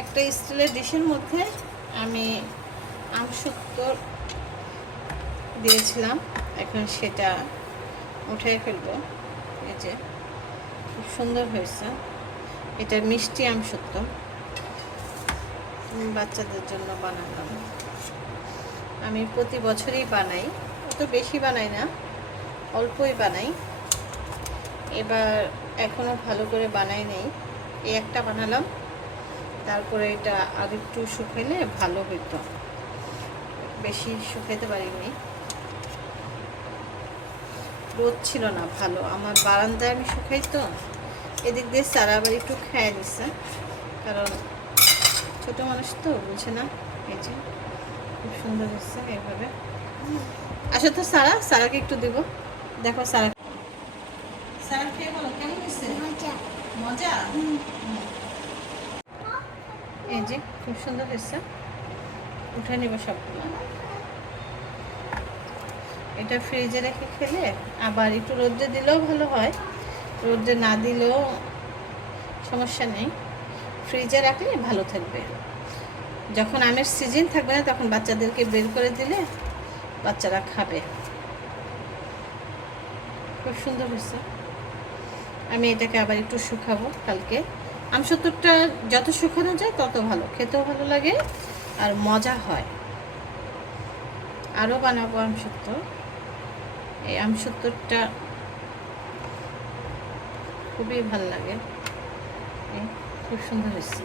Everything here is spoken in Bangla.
একটা স্টিলের ডিশের মধ্যে আমি আমসত্ত্ব দিয়েছিলাম, এখন সেটা উঠিয়ে ফেলবো। এই যে খুব সুন্দর হয়েছে, এটা মিষ্টি আমসত্ত্ব, বাচ্চাদের জন্য বানালাম। আমি প্রতি বছরই বানাই, অত বেশি বানাই না, অল্পই বানাই। এবার এখনো ভালো করে বানাই নেই, এই একটা বানালাম, তারপরে এটা আর একটু শুকাইলে ভালো হইতো, বেশি শুকাইতে পারিনি, রোদ ছিল না ভালো। আমার বারান্দায় আমি শুকাই তো, এদিক দিয়ে সারা আবার একটু খেয়ে দিচ্ছে, কারণ ছোট মানুষ তো বুঝে না। এই যে খুব সুন্দর হচ্ছে এইভাবে। আসলে তো সারাকে একটু দেবো, দেখো সারা খেয়ে বলো কেমন হয়েছে। মজা। এই যে খুব সুন্দর হয়েছে, উঠে নিব সবগুলো। এটা ফ্রিজে রেখে খেলে আবার একটু রোদ্রে দিলেও ভালো হয়, রোদ্রে না দিলেও সমস্যা নেই, ফ্রিজে রাখলে ভালো থাকবে। যখন আমের সিজন থাকবে না তখন বাচ্চাদেরকে বের করে দিলে বাচ্চারা খাবে। খুব সুন্দর হয়েছে। আমি এটাকে আবার একটু শুকাবো কালকে। আমসত্ত্বটা যত শুকানো যায় তত ভালো, খেতেও ভালো লাগে আর মজা হয়। আরও বানাবো আমসত্ত্ব। এই আমসত্ত্বটা খুবই ভালো লাগে, খুব সুন্দর হয়েছে।